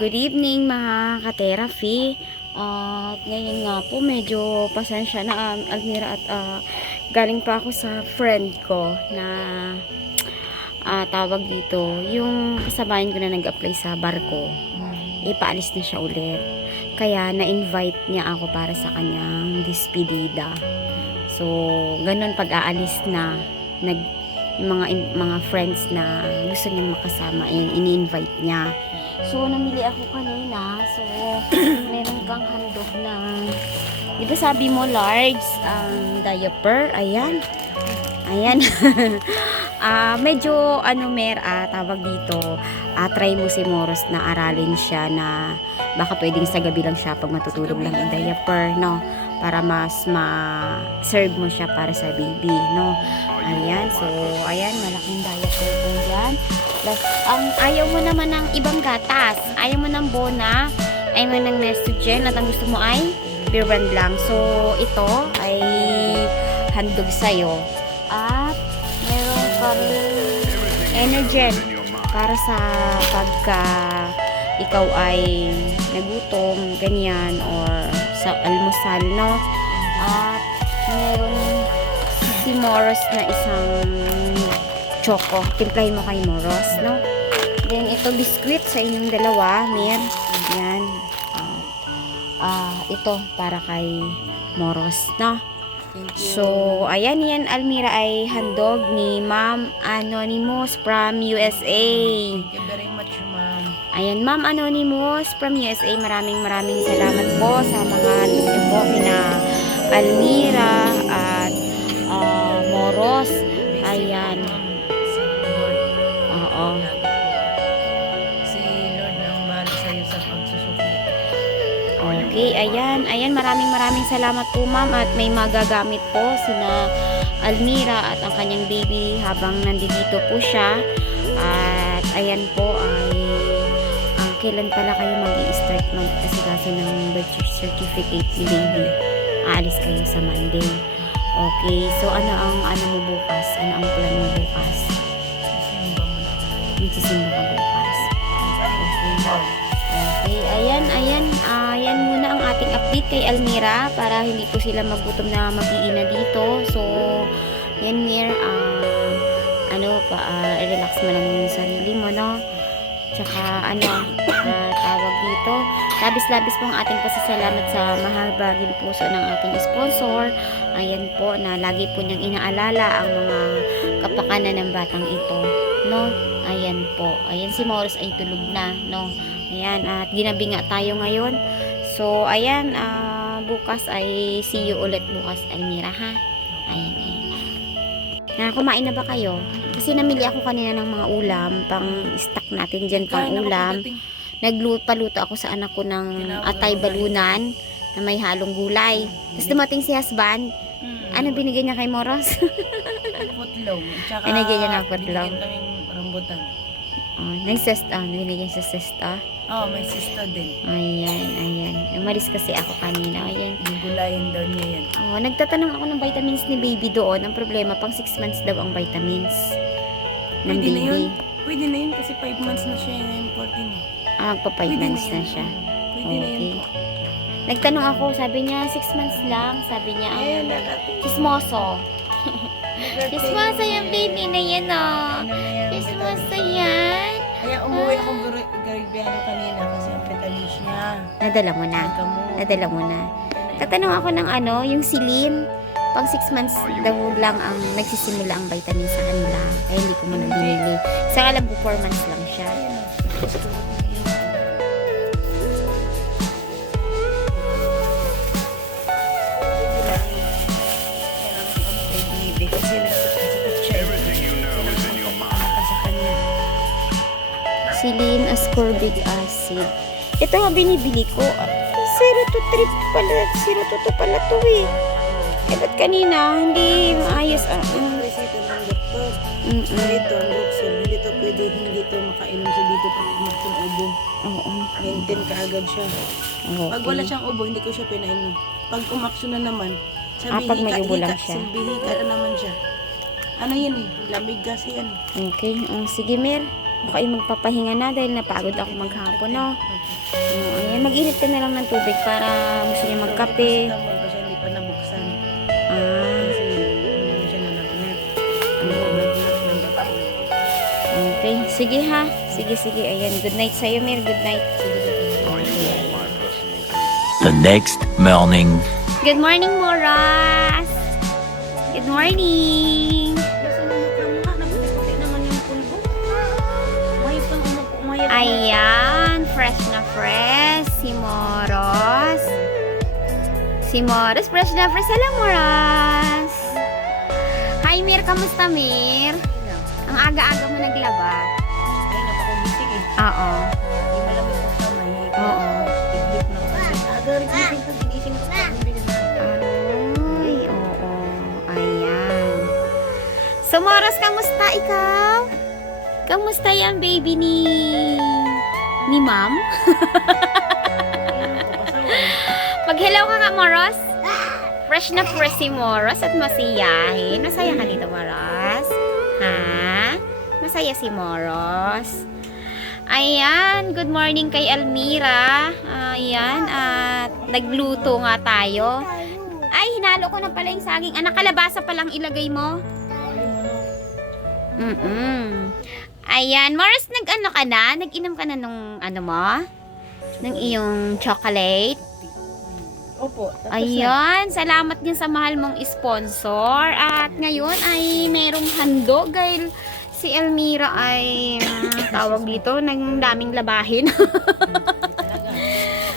Good evening mga ka-therapy. At ngayon nga po medyo pasensya na Almira at galing pa ako sa friend ko na tawag dito. Yung kasabayan ko na nag-apply sa barko. Ipaalis na siya ulit. Kaya na-invite niya ako para sa kanyang despedida. So, ganun pag-aalis na yung mga friends na gusto niyang makasama, ini-invite niya. So, namili ako kanina. So, meron kang handog na, di ba sabi mo large ang diaper? Ayan. Ayan. Medyo tawag dito, try mo si Moros na aralin siya na baka pwedeng sa gabi lang siya pag matutulog lang yung diaper, no? Para mas ma-serve mo siya para sa baby, no? Ayan, so, ayan, malaking diaper po yan. Plus, ayaw mo naman ng ibang gatas. Ayaw mo ng Bona, ayaw mo ng Nestogen, at ang gusto mo ay Beer Brand lang. So, ito ay handog sa'yo. At, meron ka rin Energen para sa pagka ikaw ay nagutom, ganyan, or sa almusal, no? At, meron si Moros na isang choco. Timplahin mo kay Moros, no? Then, ito biscuit sa inyong dalawa, Mir. Yan. Ito para kay Moros, no? So, ayan yan, Almira, ay handog ni Ma'am Anonymous from USA. Thank you very much, ma'am. Ayan, Ma'am Anonymous from USA, maraming salamat po sa mga niyo po kina Almira at Moros. Ayan. Sa Lord. Oo. Si Lord na ang bahala sa'yo sa pagsusukli. Okay, ayan. Ayan, maraming salamat po, Ma'am. At may magagamit po sina Almira at ang kanyang baby habang nandito po siya. At ayan po ay kailan pala kayo mag-i-start mag-asikaso ng birth certificate ni baby? Aalis kayo sa Monday. Okay, so ano mo bukas? Ano ang plan mo bukas? Sisimba mo na. Magsisimba ka bukas. Okay, ayan muna ang ating update kay Almira para hindi po sila magutom na mag-iina dito. So, yan Mir, relax mo lang yung sarili mo, no? Tsaka, tawag dito, labis-labis po ang ating pasasalamat sa mahabaging puso ng ating sponsor. Ayan po, na lagi po niyang inaalala ang mga kapakanan ng batang ito, no? Ayan po, ayan si Morris ay tulog na, no? Ayan, at ginabi nga tayo ngayon. So, ayan, bukas ay see you ulit bukas, Almira, ha? Ayan. Kumain na ba kayo? Kasi namili ako kanina ng mga ulam, pang stock natin dyan, pang ulam. Nagpaluto ako sa anak ko ng atay balunan na may halong gulay. Tapos dumating si husband. Ano binigay niya kay Moros? Putlong. Tsaka Binigay niya ng putlong. binigyan kaming rambutan. Binigay niya sa sesta. May sisto din. Ayan. Umalis kasi ako kanina. Ayan. Gulayan daw niya yan. Nagtatanong ako ng vitamins ni baby doon. Ang problema, pang 6 months daw ang vitamins ng Pwede na yun. baby. Pwede na yun kasi 5 months na siya yung 14. Magpa 5 Pwede months na na yun. siya. Pwede na yun Okay. po. Nagtanong ako, sabi niya 6 months lang. Sabi niya, chismoso. Chismoso yung baby na yan, oh. Chismoso yan. Kaya umuwi akong Garibiano kanina kasi ang vitamins niya. Nadala mo na. Nagkamot. Nadala mo na. Tatanong ako ng yung silin. Pang 6 months daw lang ang nagsisimula ang vitamin sa kanila. Kaya hindi ko muna binili. Sa alam ko 4 months lang siya. Kasi nagsasakat siya. Everything you know is in your mind. Sa kanya. Silin ascorbic acid. Ito nga binibili ko. 0 to 2 pala to eh. Ba't kanina hindi maayos Resito ng doktor. Ito ang Roxol. Hindi to pwede, hindi to makainom sa dito pag umakit ng ubo. Oo. Maintain ka agad siya. Pag wala siyang ubo, hindi ko siya pinainom. Pag umaksyon na naman, pag may ubo lang siya. Silbihika na naman siya. Ano yan eh? Lamig kasi yan. Okay. Sige, Mir. Ako ay magpapahinga na dahil napagod ako maghapon, no? Ayan, mag-init ka na lang ng tubig para gusto niya magkape. Tapos pa siya, hindi pa nabuksan. Ah, Kasi hindi siya nalagnat. Nalagnat ng dapa. okay. Sige ha. Sige, sige. Ayan, good night sa'yo, Mir. Good night. Are you all my personal dreams? The next morning. Good morning, Moras! Good morning! Kasi nung nga, naputi naman yung pulbo. Umayos lang umupo, umayos. Ayan, fresh na fresh. Si Moros. Si Moros, fresh na fresh. Hello, Moros! Hi, Mir. Kamusta, Mir? Ang aga-aga mo naglaba. Ay, napakugising eh. Oo. Hindi malamig sa kamay. Oo. Iglip na ako. Aga, gising ko, ginising ko. Ay, oo. Ayan. So, Moros, kamusta ikaw? Kamusta yan, baby ni Ma'am? Mag-hello ka nga, Moros. Fresh na fresh si Moros at masiyahin. Masaya ka dito, Moros? Ha? Masaya si Moros. Ayan, good morning kay Almira. Ayan, at nagluto nga tayo. Ay, hinalo ko na pala yung saging. Anak, kalabasa palang ilagay mo. Ayan, Moros, nag-ano ka na? Nag-inom ka na nung ano mo? Ng iyong chocolate? Opo. Tapos na. Ayan, salamat din sa mahal mong sponsor. At ngayon ay merong handog dahil si Elmira ay tawag dito, ng daming labahin. Talaga.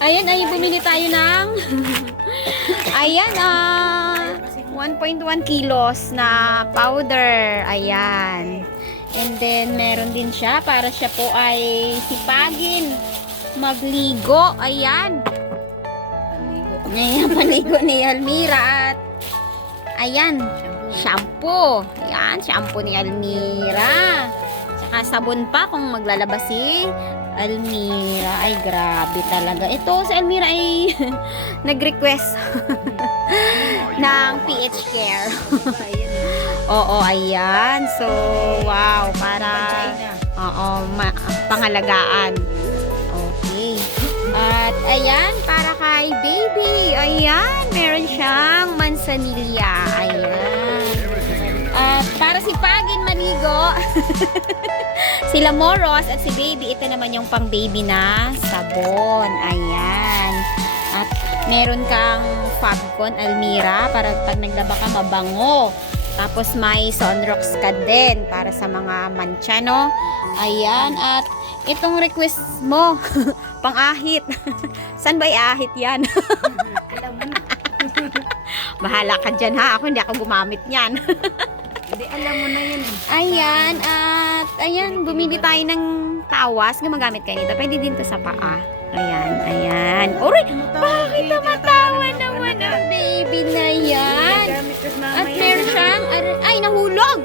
Ayan, ay bumili tayo ng ayan, 1.1 kilos na powder. Ayan. And then, meron din siya para siya po ay sipagin, magligo. Ayan. Ayan, paligo ni Almira at ayan, shampoo. Ayan, shampoo ni Almira. Tsaka sabon pa kung maglalabas si Almira. Ay, grabe talaga. Ito, si Almira ay nag-request ng PH Care. Oo, ayan. So, wow, para pangalagaan. Okay. At ayan, para kay baby. Ayan, meron siyang mansanilya. Ayan. At para si Pagin maligo. Sila Moros at si baby, ito naman yung pang baby na sabon. Ayan. At meron kang Fabcon Almira para pag naglaba ka mabango. Tapos may Sunrox ka din para sa mga mancha, no? Ayan. At itong request mo, pang-ahit. Saan ba i-ahit yan? Alam mo na. Bahala ka dyan, ha? Ako hindi ako gumamit yan. Hindi, alam mo na yan eh. Ayan. At ayan, bumili tayo ng tawas. Gumagamit kayo nito. Pwede din to sa paa. Ayan, ayan. Uy! Bakit tumatawa naman ang baby na yan? At meron siyang, ay, nahulog!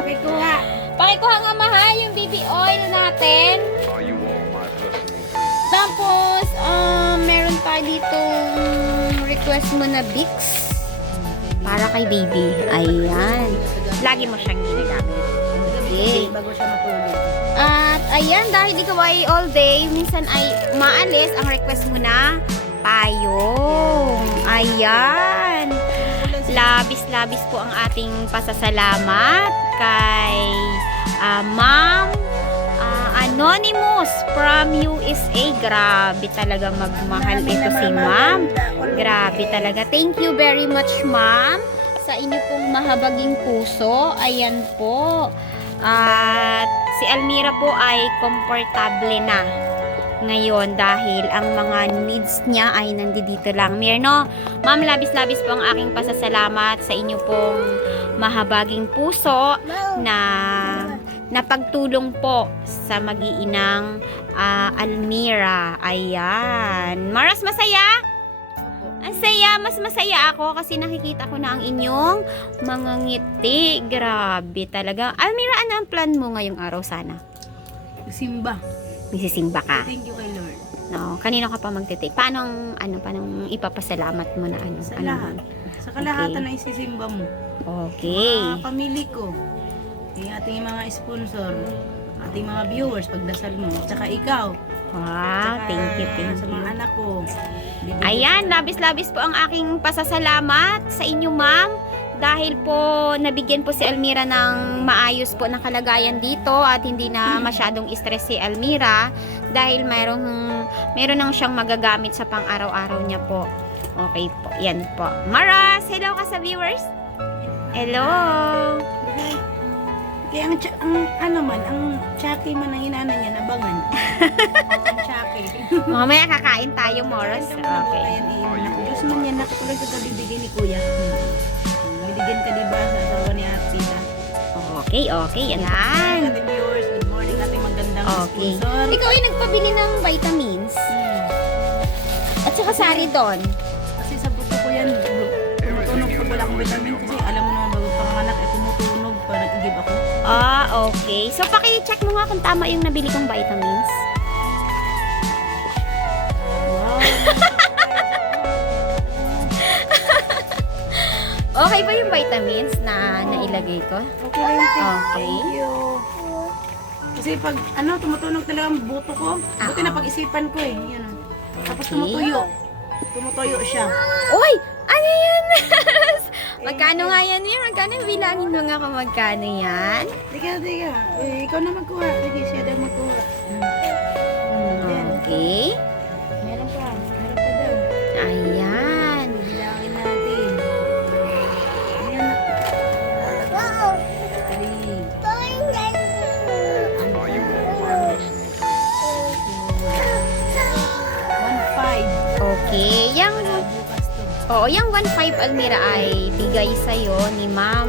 Pakikuha. Pakikuha nga mahal yung baby oil natin. Are you all my personal dreams? Tapos, meron pa ditong request mo na Vicks para kay baby. Ayan. Lagi mo siyang ginagamit. Okay. Bago siya matulog. At ayan, dahil ikaw ay all day, minsan ay maalis, ang request mo na payong. Ayan. Labis-labis po ang ating pasasalamat kay Ma'am Anonymous from USA. Grabe talaga magmahal ito si Ma'am. Grabe talaga. Thank you very much, Ma'am, sa inyo pong mahabaging puso. Ayan po. At si Almira po ay komportable na ngayon dahil ang mga needs niya ay nandito lang. Mirno, Ma'am, labis-labis po ang aking pasasalamat sa inyo pong mahabaging puso na pagtulong po sa mag-iinang Almira. Ayan. Maras, masaya? Ang saya, mas masaya ako kasi nakikita ko na ang inyong mga ngiti. Grabe talaga. Almira, ano ang plan mo ngayong araw sana? Simba. Magsisimba ka. Thank you kay Lord. No, kanino ka pa magtitake? Paano paano ipapasalamat mo na ano? Sa ano? lahat. Sa kalahatan na isisimba mo. Okay. Mga pamilya ko. Yung ating mga sponsor. ating mga viewers, pagdasal mo. Tsaka ikaw. Wow, Tsaka thank you, thank sa mga you. anak ko. Bibigyan Ayan, ko- labis-labis po ang aking pasasalamat sa inyo, ma'am. Dahil po nabigyan po si Almira ng maayos po na kalagayan dito at hindi na masyadong stress si Almira dahil meron nang siyang magagamit sa pang-araw-araw niya po. Okay po, yan po. Maras, hello ka sa viewers. Hello. Kaya ang Chucky man ang inana niya, nabangan. Ang Chucky. Mamaya kakain tayo, Maras. Okay. Diyos man yan, nakatulad sa kabibigay ni Kuya. Bibigyan ka diba sa asawa ni Ate Tita? Okay, okay. Ayan. Ating viewers, good morning ating magandang Okay. sponsor. Ikaw ay nagpabili ng vitamins. At saka sari doon. Kasi sa buto ko yan, tumutunog pag wala akong vitamin kasi alam mo naman bago panganak, tumutunog pa nag-give ako. Ah, okay. So, paki-check mo nga kung tama yung nabili kong vitamins. Wow. Okay ba yung vitamins na nailagay ko? Okay rin, Okay. thank you. Kasi pag tumutunog talaga ang buto ko. Buti na pag-isipan ko eh. Yan. Tapos Okay. tumutuyo. Tumutuyo siya. Uy! Ano yan? Magkano nga yan? Magkano? Bilangin mo nga kung magkano yan. Teka. Ikaw na magkuha. Sige, siya daw magkuha. Yan. Okay. Meron pa daw. Ayan. Bilangin natin. Ayan na. 3. Are you all my blessing trees? 1.5. Okay. Yung, Bukas to. yung 1.5 Almira ay bigay sa'yo ni Ma'am.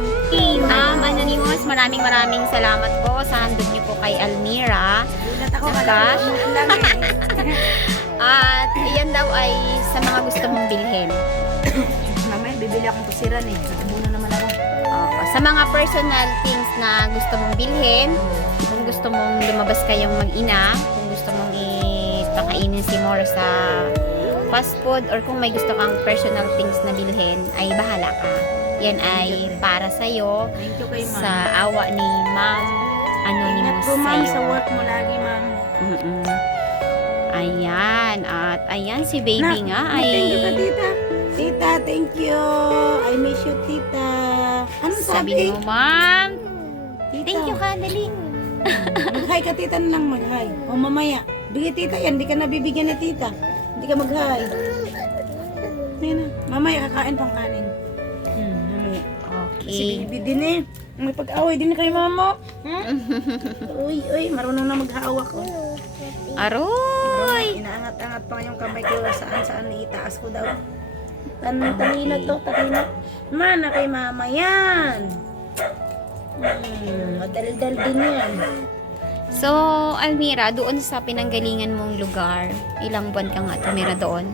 Anonymous, maraming salamat po sa handog niyo po kay Almira. Gulat ako. Nakash? Kala ko lang eh. At iyan daw ay sa mga gusto mong bilhin. Mamaya, bibili akong pusiran eh. Natabunan naman ako. Oo. Sa mga personal things na gusto mong bilhin, kung gusto mong lumabas kayong mag-ina, kung gusto mong ipakainin si Mor sa fast food, or kung may gusto kang personal things na bilhin, ay bahala ka. Yan ay para sa'yo, Thank you kay ma'am. sa awa ni Ma'am Ingat Anonymous po ma'am sa sa'yo. work mo lagi ma'am. Mm-mm. Ayan. At ayan, si baby nga Thank you ka ay... tita. Tita, thank you. I miss you tita. Anong Sabi sabi? mo, Ma'am. Tita. Thank you ka, dali. Mag-hi ka tita na lang mag-hi. O mamaya. Bigay tita yan. Hindi ka nabibigyan ni tita. Hindi ka mag-hi. Ayan na. Mamaya kakain pang kanin. Mamaya. Si Okay. baby din eh. May pag-away din na kay mama. Uy, marunong na mag-hawak ko. Aroy! Inaangat-angat pa yung kamay ko saan itaas ko daw. Talina to, talina. Mana kay mama yan. Madaldal din yan. So, Almira, doon sa pinanggalingan mong lugar, ilang buwan ka nga tumira doon?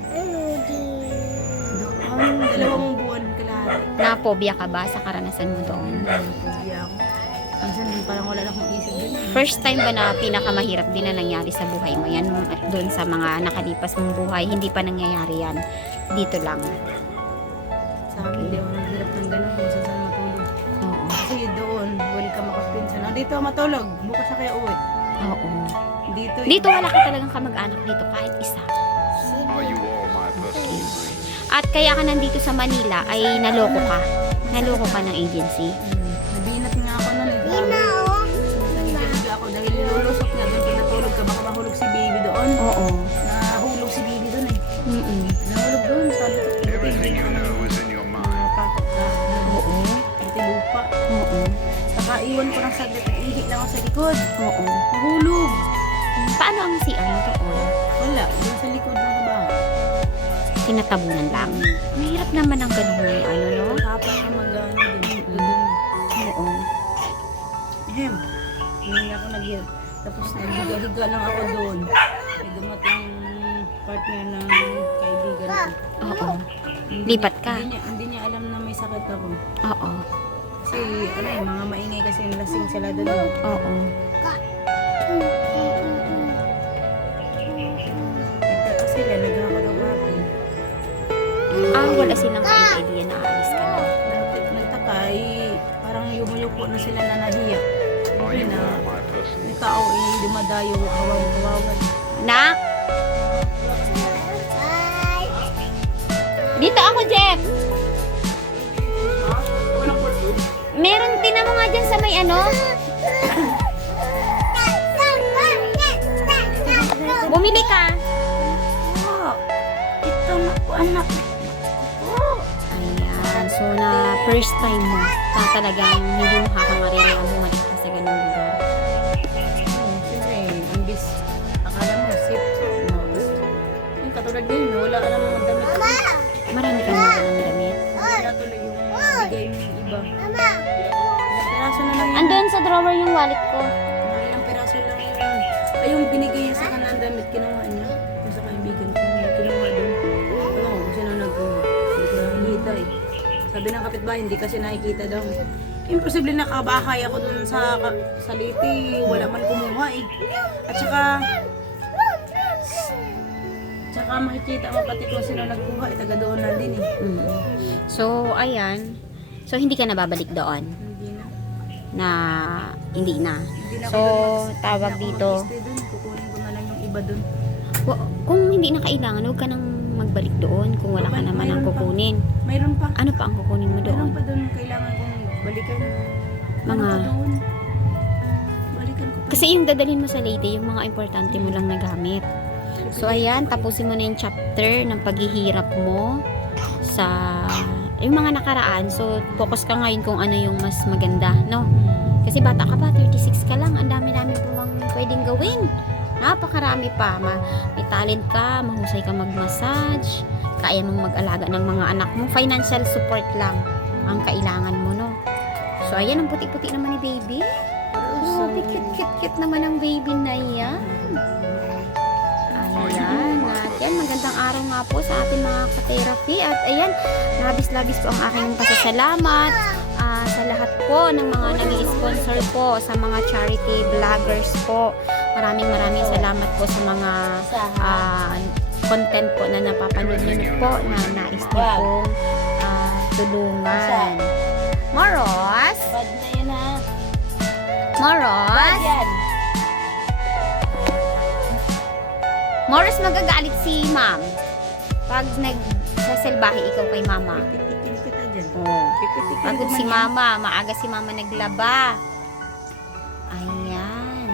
Dalawang buwan kalahati. Napobya ka ba sa karanasan mo doon? Napubi ako. Minsan parang wala na akong isip din. First time ba na pinakamahirap din na nangyari sa buhay mo? Yan, doon sa mga nakalipas mong buhay, hindi pa nangyayari yan. Dito lang. Sa akin, hindi ako naghirap ng ganun kung saan matulog. Oo. Kasi doon, huli ka makapinsan. Dito matulog. Bukas na kayo uwi. Oo. Dito. Dito wala ka talagang kamag-anak dito, kahit isa. Are you all my blessing trees? At kaya ka nandito sa Manila ay naloko ka. Naloko ka ng agency. Nabinat nga ako nun eh. Nangigilig ako dahil lulusok nga doon. Pag natulog ka, baka mahulog si baby doon. Oo. Nahulog si baby doon eh. Mm-mm. Nahulog doon. Sabi ko, Everything you know is in your mind. Takot na. Oo. Buti lupa. Oo. Saka iwan ko ng saglit. Ihi lang ako sa likod. Oo. Nahulog. Paano ang CR mo doon? Wala. Doon sa likod ng bahay. Tinatabunan lang. Mahirap naman ang ganun na ano, no? Kapag ka mag-ano doon. Oo. Ahem. Hindi ako nag- Tapos naghiga-higa lang ako doon. May dumating partner ng kaibigan ko. Oo. Hindi Lipat niya- ka? Hindi niya alam na may sakit ako. Oo. Kasi mga maingay kasi lasing sila doon. Oo. Nagtaka sila, naghahakot ang hapon. Wala silang ka-idea na aalis ka na. Nagtaka parang yumuyuko na sila na nahiya. Are you Siyempre na, all my personal yung tao ay dumadayo, kawawan. Nak? Dito ako, Jeff. Meron, tinan mo nga dyan sa may ano. Bumili ka. Oh, ito na po anak. Oh. Ayan. So, na first time mo na talagang hindi mo kakangarili ang bumalik ka sa ganung lugar. Siyempre, imbis, akala mo, safe. Yung katulad ngayon, wala ka namang damit. Marami kang magalang damit. Wala tuloy yung bigay yung iba. Ilang piraso na lang yun. Andun sa drawer yung wallet ko. Ilang piraso lang yun. Ay, yung binigay niya sa kanan damit, kinuha niya. Yung sa kaibigan ko, kinuha doon. Ano, kung sino nagkuha. Hindi ko nakikita eh. Sabi ng kapitbahay, hindi kasi nakikita daw. Imposible nakabahay ako dun sa saliti. Wala man kumuha eh. At saka makikita mo pati kung sino nagkuha. Taga doon lang din eh. Mm. So, ayan. So, hindi ka na babalik doon. Hindi na. Na, hindi na. Hindi na So, ako doon tawag hindi dito. ako mag-stay doon. Kukunin ko na lang yung iba doon. Kung hindi na kailangan, huwag ka nang magbalik doon kung wala ka naman ang Mayroon pa. kukunin. Mayroon pa. Ano pa ang kukunin mo Meron doon? pa doon kailangan kong balikan. Mga- Ano pa doon? Balikan ko pa. Kasi yung dadalhin mo sa Leyte, yung mga importante mo lang na gamit. So, ayan, tapusin mo na yung chapter ng paghihirap mo sa yung mga nakaraan. So, focus ka ngayon kung ano yung mas maganda, no? Kasi bata ka pa, 36 ka lang. Ang dami-dami pa mang pwedeng gawin. Napakarami pa. May talent ka, mahusay ka mag-massage, kaya mong mag-alaga ng mga anak mo. Financial support lang ang kailangan mo, no? So, ayan, ang puti-puti naman ni baby. Grabe, cute-cute naman ang baby na yan. Ayan. At yan, magandang araw nga po sa ating mga ka-therapy. At ayan, labis-labis po ang aking pasasalamat sa lahat po ng mga nag-sponsor po, sa mga charity vloggers po. Maraming salamat po sa mga content po na napapanood niyo po na nais niyo pong tulungan. Moros? Bad na yan ha. Moros? yan. Moros, magagalit si ma'am pag nagsasalbahe ikaw kay mama. Pipitikin kita dyan. Oh. Pipitikin Pagod ko si man yan. mama, maaga si mama naglaba. Ayan.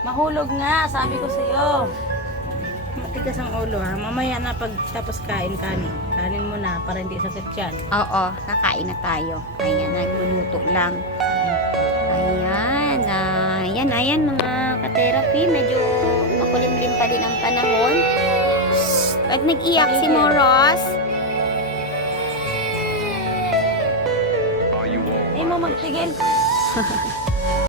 Mahulog nga, sabi ko sa'yo. Matigas ang ulo ha. Mamaya na pag tapos kain kanin. Kanin mo na para hindi sakit yan. Oo, kakain na tayo. Ayan, nagluluto lang. Ayan, ayan mga ka-therapy. Medyo makulimlim pa din ang panahon. At nag-iyak si Moros. Are you all Ay my mo personal magtigil.